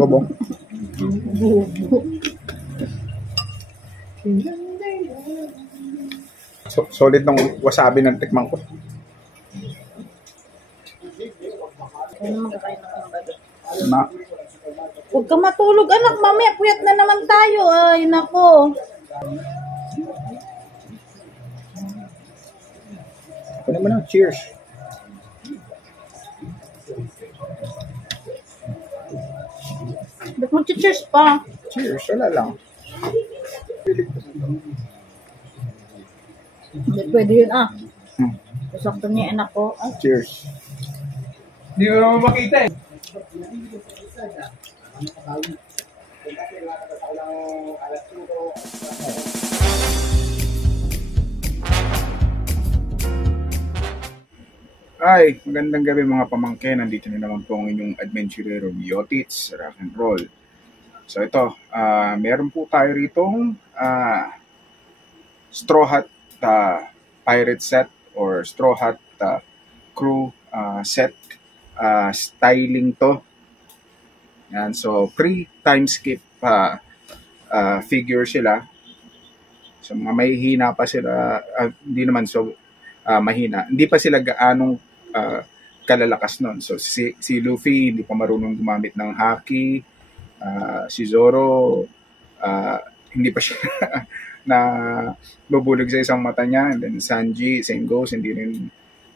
Bobo. Solid ng wasabi ng tikman ko. Ano naman kakain ng bago? Na, Huwag ka matulog, anak. Mamaya, puyat na naman tayo. Ay, nako. ano naman ang cheers. Ba't mo cheers pa? Cheers, wala lang. Hindi pwede yun, ah. Hmm. Sakto niya, anak ko. Ay, Cheers. Hindi mo naman makita eh. Ay, magandang gabi mga pamangkin. Nandito na naman po ang inyong adventurero Yotits, Rock and Roll. So ito, meron po tayo ritong Straw Hat Pirate Set or Straw Hat Crew Set. Styling to. Yan, so pre-time skip figure sila. So mga mahihina pa sila, hindi naman so mahina. Hindi pa sila gaanong kalalakas nun. So si Luffy hindi pa marunong gumamit ng haki. Si Zoro hindi pa siya na bubulog sa isang mata niya. And then Sanji, same goes, hindi rin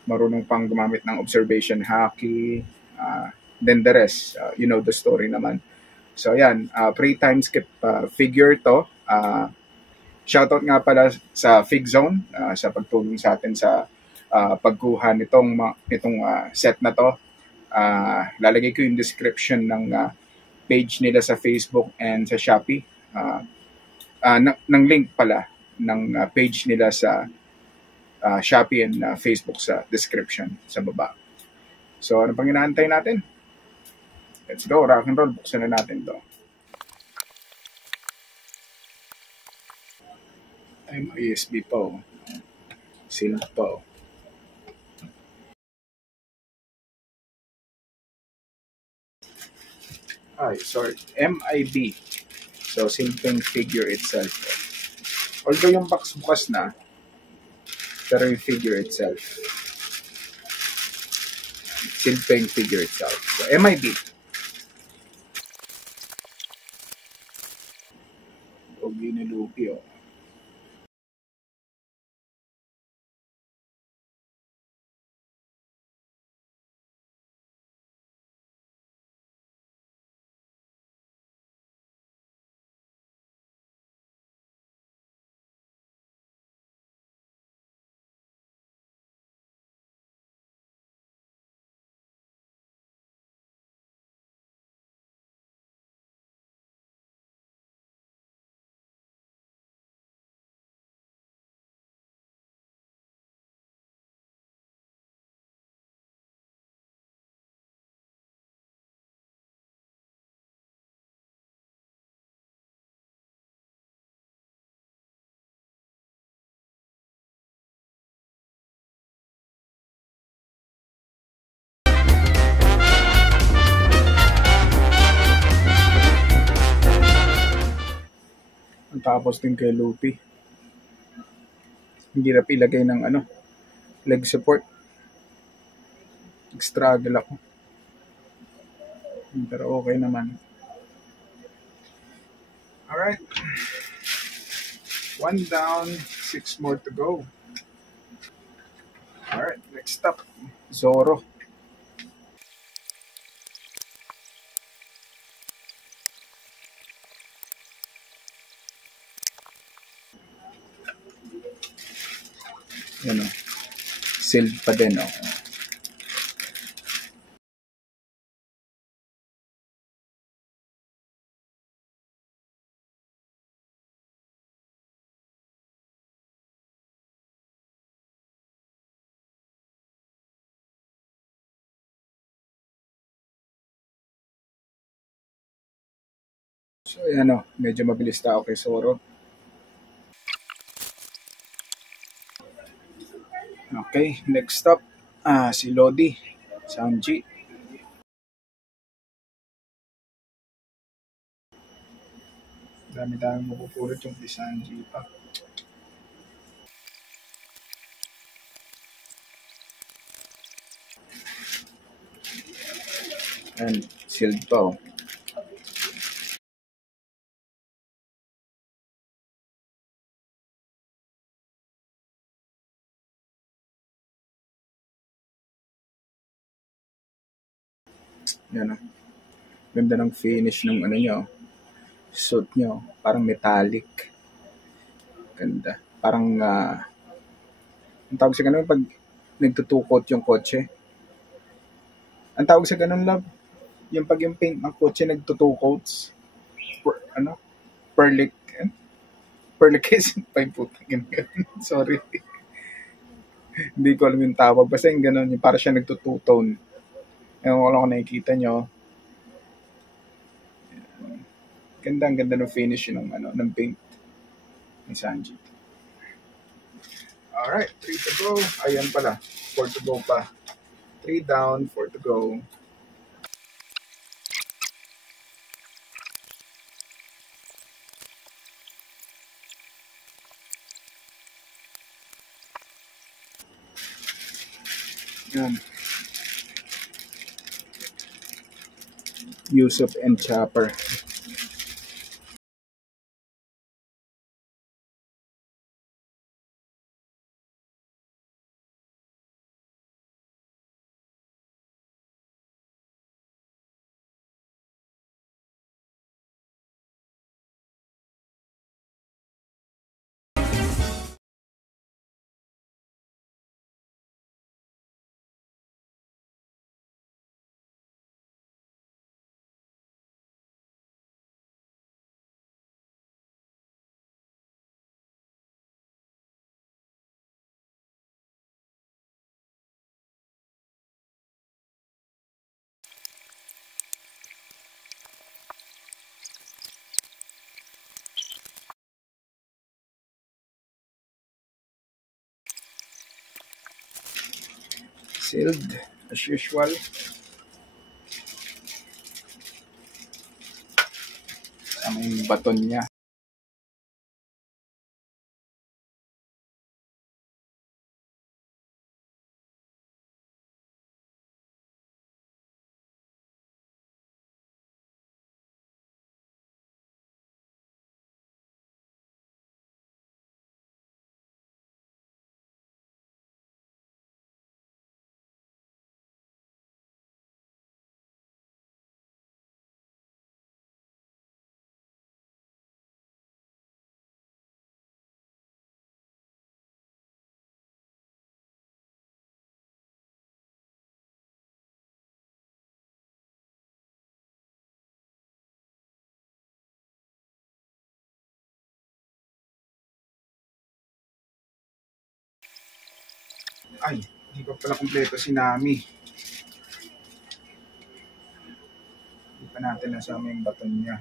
marunong pang gumamit ng observation haki. Then the rest, you know the story naman. So ayan, pre-time skip figure to. Shoutout nga pala sa Fig Zone sa pagtulong sa atin sa pagkuha nitong set na to. Lalagay ko yung description ng page nila sa Facebook and sa Shopee. Ng link pala ng page nila sa Shopee and Facebook sa description sa baba. So ano pang inaantay natin? Let's go, rock and roll. Buksan na natin to. Ay, USB pa oh. Silk pa oh. Ay, sorry. MIB. So, simpleng figure itself. Although yung box bukas na, pero yung figure itself. Simpleng figure itself. So, MIB. Pogi ni Luffy oh. Tapos din kay Luffy. Hindi hirap ilagay ng leg support. Nag-struggle ako. Pero okay naman. Alright. 1 down, 6 more to go. Alright, next up, Zoro. Yan o. Sealed pa din o. So yan o, medyo mabilis tao kay Zoro. Okay, next up, si Lodi, Sanji. Dami-dami mapupulot yung Isanji pa. And sealed pa oh. Yan oh. Ganda ng finish ng ano nyo. Suit nyo. Parang metallic. Ganda. Parang ang tawag sa ganun pag nagtutukot yung kotse. Ang tawag sa ganun, love, yung pag yung paint ng kotse nagtutukots. Perlic. Perlication pa yung putang ganun. Sorry. Hindi ko alam yung tawag. Basta yung ganun, yung para siya nagtututone. Ewan ko lang kung nakikita nyo. Ganda, ang ganda ng finish ng paint ni Sanji. Alright, 3 to go. Ayan pala, 4 to go pa. 3 down, 4 to go. Yan. Yusuf and Chopper. Sealed as usual. Ang baton niya. Ay, hindi pa pala kompleto si Nami. Hindi pa natin nasama yung baton niya.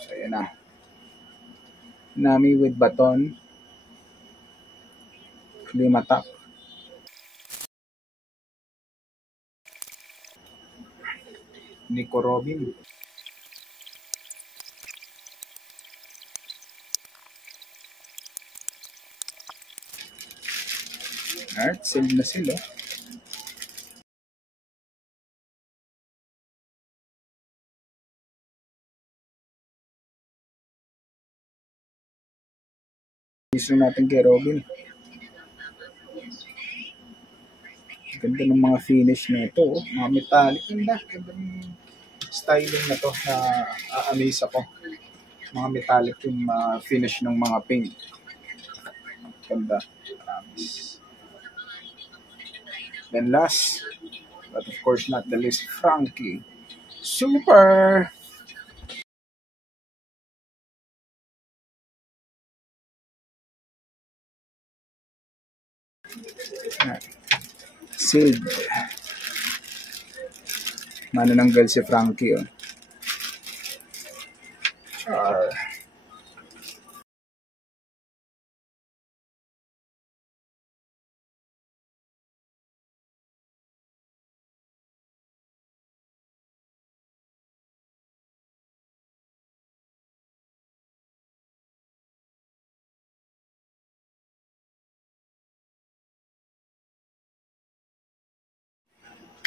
So, ayan na. Nami with baton. Klimatak. Nico Robin. Alright, sealed na sila. Gusto natin kay Robin. Ganda ng mga finish na ito. Oh. Mga metallic. Ganda ng styling na to na amaze ako. Mga metallic yung finish ng mga paint. Ganda. Then last, but of course not the least, Frankie. Super! Sealed. Manananggal si Frankie. Oh. Char.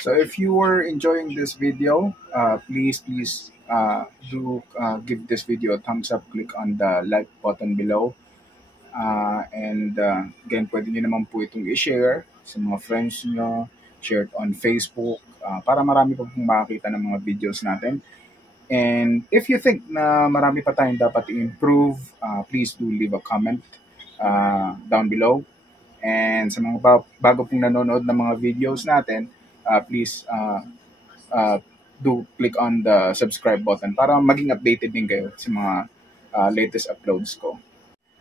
So if you were enjoying this video, please do give this video a thumbs up. Click on the like button below. And again, pwede nyo naman po itong i-share sa mga friends nyo, share it on Facebook, para marami pa pong makakita ng mga videos natin. And if you think na marami pa tayong dapat i-improve, please do leave a comment down below. And sa mga bago pong nanonood ng mga videos natin, please do click on the subscribe button para maging updated din kayo sa mga latest uploads ko.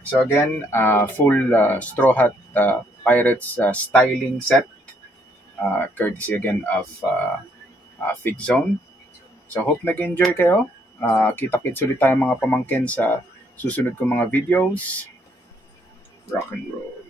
So again, full Straw Hat Pirates styling set, courtesy again of Fig Zone. So hope nag-enjoy kayo. Kita-kits ulit tayo mga pamangkin sa susunod kong mga videos. Rock and roll.